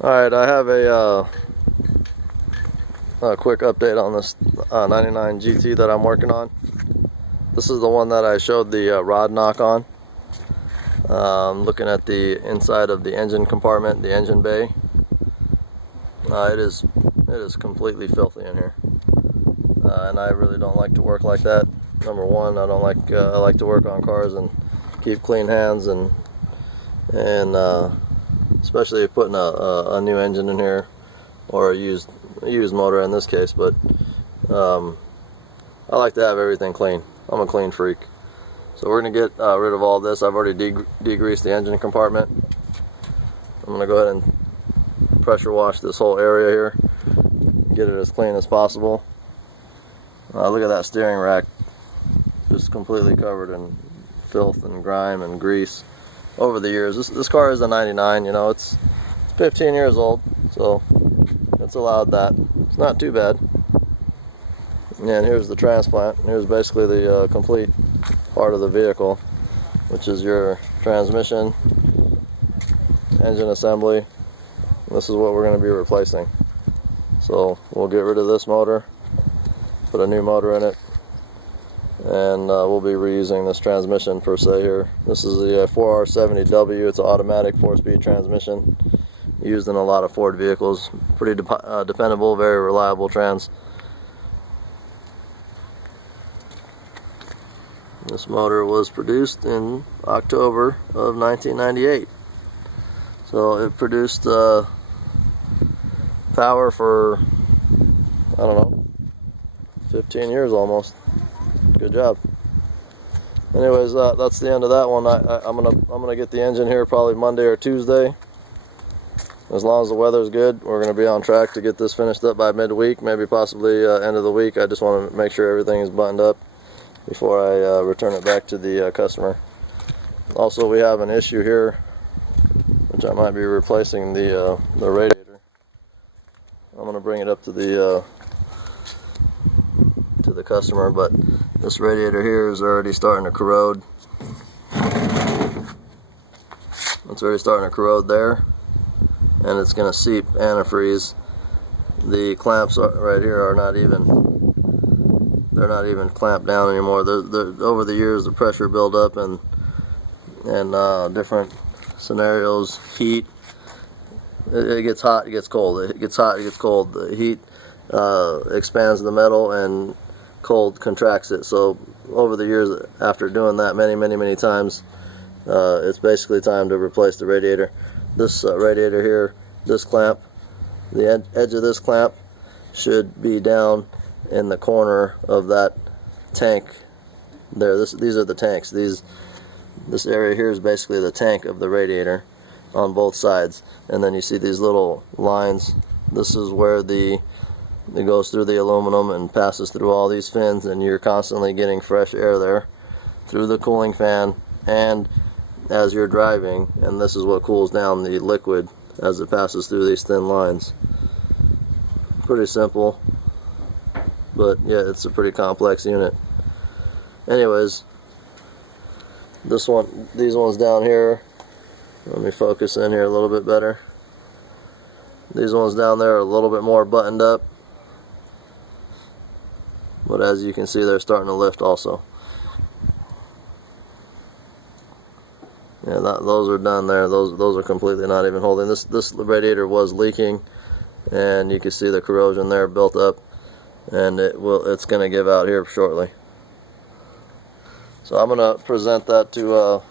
Alright, I have a quick update on this 99 GT that I'm working on. This is the one that I showed the rod knock on. Looking at the inside of the engine compartment, the engine bay. It is completely filthy in here, and I really don't like to work like that. Number one, I don't like I like to work on cars and keep clean hands, and especially putting a new engine in here, or a used motor in this case. But I like to have everything clean. I'm a clean freak. So we're going to get rid of all this. I've already degreased the engine compartment. I'm going to go ahead and pressure wash this whole area here, get it as clean as possible. Look at that steering rack, just completely covered in filth and grime and grease over the years. This car is a 99, you know, it's 15 years old, so it's allowed that. It's not too bad. And here's the transplant. Here's basically the complete part of the vehicle, which is your transmission, engine assembly. This is what we're going to be replacing. So we'll get rid of this motor, put a new motor in it, and we'll be reusing this transmission per se here. This is the 4R70W. It's an automatic 4-speed transmission used in a lot of Ford vehicles. Pretty dependable, very reliable trans. This motor was produced in October of 1998. So it produced power for, I don't know, 15 years almost. Good job. Anyways, that's the end of that one. I'm gonna get the engine here probably Monday or Tuesday. As long as the weather's good, we're gonna be on track to get this finished up by midweek, maybe possibly end of the week. I just want to make sure everything is buttoned up before I return it back to the customer. Also, we have an issue here, which I might be replacing the radiator. I'm gonna bring it up to the customer, but this radiator here is already starting to corrode. It's already starting to corrode there, and it's going to seep antifreeze. The clamps right here are not even clamped down anymore. Over the years, the pressure build up and different scenarios, heat. It gets hot, it gets cold. It gets hot, it gets cold. The heat expands the metal, and cold contracts it. So over the years, after doing that many times, it's basically time to replace the radiator. This radiator here, this clamp, the edge of this clamp should be down in the corner of that tank there. These are the tanks. This area here is basically the tank of the radiator on both sides, and then you see these little lines. This is where it goes through the aluminum and passes through all these fins, and you're constantly getting fresh air there through the cooling fan and as you're driving, and this is what cools down the liquid as it passes through these thin lines. Pretty simple, but yeah, it's a pretty complex unit. Anyways, these ones down here, let me focus in here a little bit better. These ones down there are a little bit more buttoned up, but as you can see, they're starting to lift also. Yeah, those are done there. Those are completely not even holding. This radiator was leaking, and you can see the corrosion there built up, and it's going to give out here shortly. So I'm going to present that to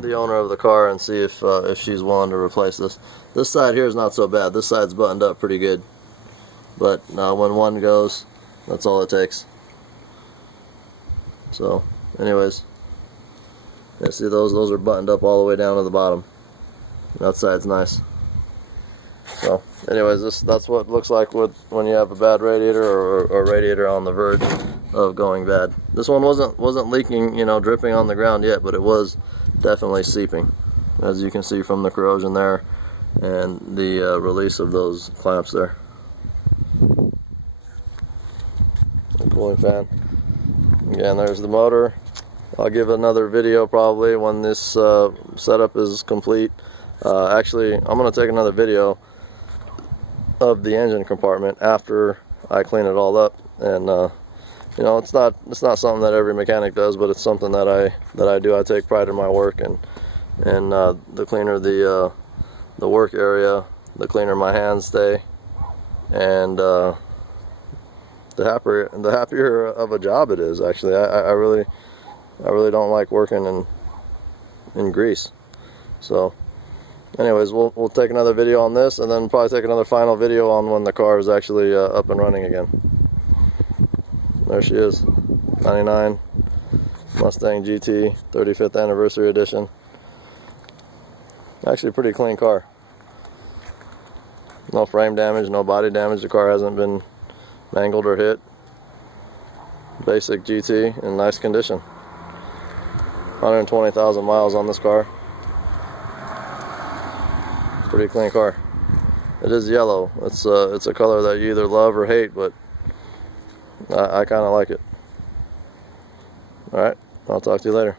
the owner of the car and see if she's willing to replace this. This side here is not so bad. This side's buttoned up pretty good. But when one goes, that's all it takes. So, anyways, yeah, see those are buttoned up all the way down to the bottom. That side's nice. So, anyways, that's what it looks like when you have a bad radiator, or a radiator on the verge of going bad. This one wasn't leaking, you know, dripping on the ground yet, but it was definitely seeping, as you can see from the corrosion there and the release of those clamps there. Cooling fan. Again, there's the motor. I'll give another video probably when this setup is complete Actually, I'm going to take another video of the engine compartment after I clean it all up, and you know, it's not something that every mechanic does, but it's something that I do. I take pride in my work, and the cleaner the work area, the cleaner my hands stay, and the happier of a job it is. Actually, I really don't like working in grease. So anyways, we'll take another video on this, and then probably take another final video on when the car is actually up and running again. There she is, 99 Mustang GT 35th anniversary edition. Actually a pretty clean car. No frame damage, no body damage. The car hasn't been mangled or hit. Basic GT in nice condition. 120,000 miles on this car. Pretty clean car. It is yellow. It's a color that you either love or hate, but I kind of like it. Alright, I'll talk to you later.